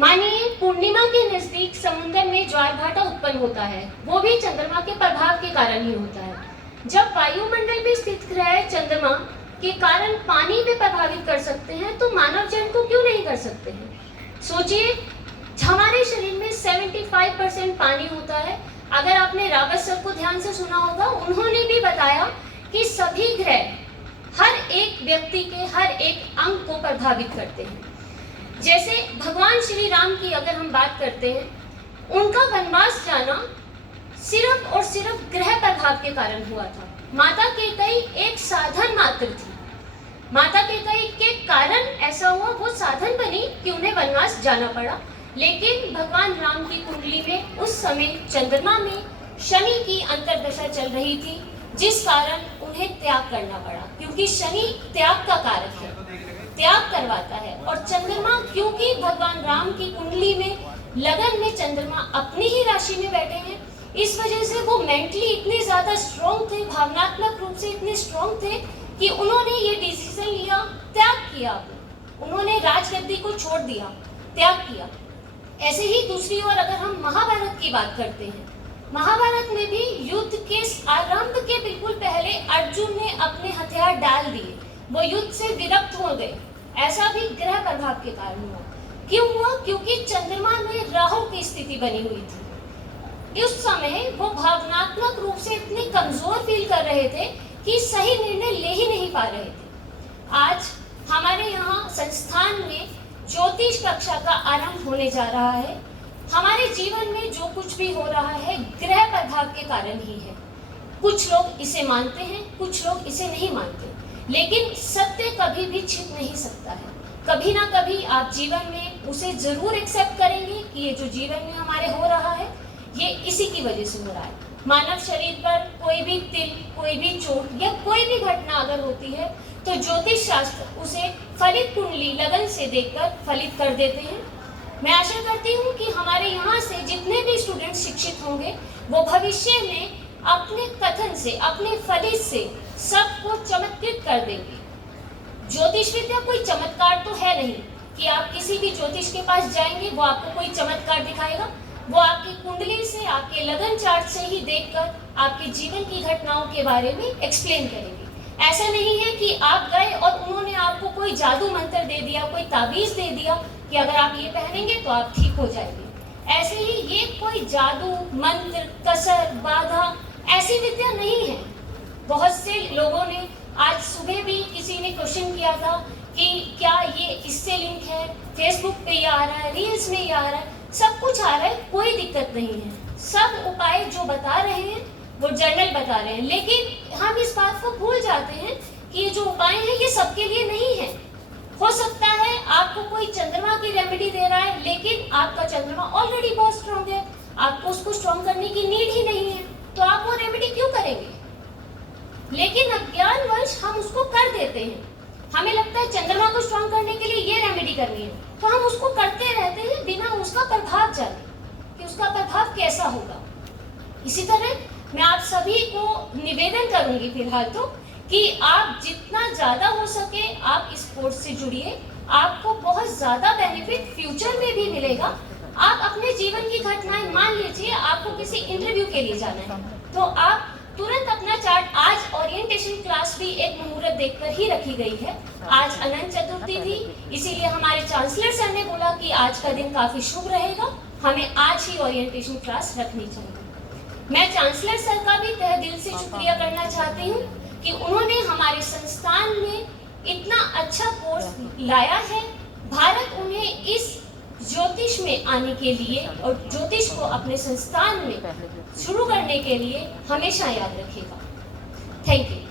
मानिए पूर्णिमा के नजदीक समुद्र में ज्वार भाटा उत्पन्न होता है, वो भी चंद्रमा के प्रभाव के कारण ही होता है। जब वायुमंडल में स्थित ग्रह चंद्रमा के कारण पानी में प्रभावित कर सकते हैं, तो मानव जन को क्यों नहीं कर सकते हैं। सोचिए, हमारे शरीर में 75% पानी होता है। अगर आपने रावत सर को ध्यान से सुना होगा, उन्होंने भी बताया कि सभी ग्रह हर एक व्यक्ति के हर एक अंग को प्रभावित करते हैं। जैसे भगवान श्री राम की अगर हम बात करते हैं, उनका वनवास जाना सिर्फ और सिर्फ ग्रह प्रभाव के कारण हुआ था। माता कैकेयी एक साधन मात्र थी। माता कैकेयी के कारण ऐसा हुआ, वो साधन बनी कि उन्हें वनवास जाना पड़ा। लेकिन भगवान राम की कुंडली में उस समय चंद्रमा में शनि की अंतर्दशा चल रही थी, जिस कारण उन्हें त्याग करना पड़ा, क्योंकि शनि त्याग का कारक है, त्याग करवाता है। और चंद्रमा, क्योंकि भगवान राम की कुंडली में लगन में चंद्रमा अपनी ही राशि में बैठे हैं, इस वजह से वो मेंटली इतने ज्यादा स्ट्रॉन्ग थे, भावनात्मक रूप से इतने स्ट्रॉन्ग थे कि उन्होंने ये डिसीजन लिया, त्याग किया। उन्होंने राजगद्दी को छोड़ दिया, त्याग किया। ऐसे ही दूसरी ओर अगर हम महाभारत की बात करते हैं, महाभारत में भी युद्ध के आरंभ के बिल्कुल पहले अर्जुन ने अपने हथियार डाल दिए, वो युद्ध से विरक्त हो गए। ऐसा भी ग्रह प्रभाव के कारण हुआ। क्यों हुआ? क्योंकि चंद्रमा में राहु की स्थिति बनी हुई थी। उस समय वो भावनात्मक रूप से इतने कमजोर फील कर रहे थे कि सही निर्णय ले ही नहीं पा रहे थे। आज हमारे यहाँ संस्थान में ज्योतिष कक्षा का आरंभ होने जा रहा है। हमारे जीवन में जो कुछ भी हो रहा है ग्रह प्रभाव के कारण ही है। कुछ लोग इसे मानते हैं, कुछ लोग इसे नहीं मानते, लेकिन सत्य कभी भी छिप नहीं सकता है। कभी ना कभी आप जीवन में उसे जरूर एक्सेप्ट करेंगे कि ये जो जीवन में हमारे हो रहा है, ये इसी की वजह से हो रहा है। मानव शरीर पर कोई भी तिल, कोई भी चोट या कोई भी घटना अगर होती है, तो ज्योतिष शास्त्र उसे फलित कुंडली लगन से देखकर फलित कर देते हैं। मैं आशा करती हूँ कि हमारे यहाँ से जितने भी स्टूडेंट शिक्षित होंगे, वो भविष्य में अपने कथन से, अपने फलित से सबको चमत्कृत कर देंगे। ज्योतिष विद्या कोई चमत्कार तो है नहीं कि आप किसी भी ज्योतिष के पास जाएंगे, वो आपको कोई चमत्कार दिखाएगा। वो आपकी कुंडली से, आपके लगन चार्ट से ही देखकर आपके जीवन की घटनाओं के बारे में एक्सप्लेन करेंगे। ऐसा नहीं है कि आप गए और उन्होंने आपको कोई जादू मंत्र दे दिया, कोई ताबीज दे दिया कि अगर आप ये पहनेंगे तो आप ठीक हो जाएंगे। ऐसे ही ये कोई जादू, मंत्र, कसर, बाधा ऐसी विद्या नहीं है। बहुत से लोगों ने, आज सुबह भी किसी ने क्वेश्चन किया था कि क्या ये इससे लिंक है, फेसबुक पे ये आ रहा है, रील्स में ये आ रहा है, सब कुछ आ रहा है, कोई दिक्कत नहीं है। सब उपाय जो बता रहे हैं वो जर्नल बता रहे हैं, लेकिन हम इस बात को भूल जाते हैं कि ये जो उपाय हैं ये सबके लिए नहीं है। हो सकता है आपको कोई चंद्रमा की रेमेडी दे रहा है, लेकिन आपका चंद्रमा ऑलरेडी बहुत स्ट्रॉन्ग है, आपको उसको स्ट्रॉन्ग करने की नीड ही नहीं है, तो आप वो रेमेडी क्यों करेंगे। लेकिन अज्ञानवश हम उसको कर देते हैं। हमें लगता है चंद्रमा को स्ट्रॉन्ग करने के लिए ये रेमेडी करनी है, तो हम उसको करते रहते हैं बिना उसका प्रभाव जाने कि उसका प्रभाव कैसा होगा। इसी तरह मैं आप सभी को निवेदन करूंगी फिलहाल तो कि आप जितना ज्यादा हो सके आप इस कोर्स से जुड़िए। आपको बहुत ज्यादा बेनिफिट फ्यूचर में भी मिलेगा। आप अपने जीवन की घटनाएं, मान लीजिए आपको किसी इंटरव्यू के लिए जाना है, तो आप तुरंत अपना चार्ट, आज ओरिएंटेशन क्लास भी एक मुहूर्त देखकर ही रखी गई है। आज अनंत चतुर्थी थी, इसीलिए हमारे चांसलर सर ने बोला कि आज का दिन काफी शुभ रहेगा, हमें आज ही ओरिएंटेशन क्लास रखनी चाहिए। मैं चांसलर सर का भी तहे दिल से शुक्रिया करना चाहती हूँ कि उन्होंने हमारे संस्थान में इतना अच्छा कोर्स लाया है। भारत उन्हें इस ज्योतिष में आने के लिए और ज्योतिष को अपने संस्थान में शुरू करने के लिए हमेशा याद रखेगा। Thank you.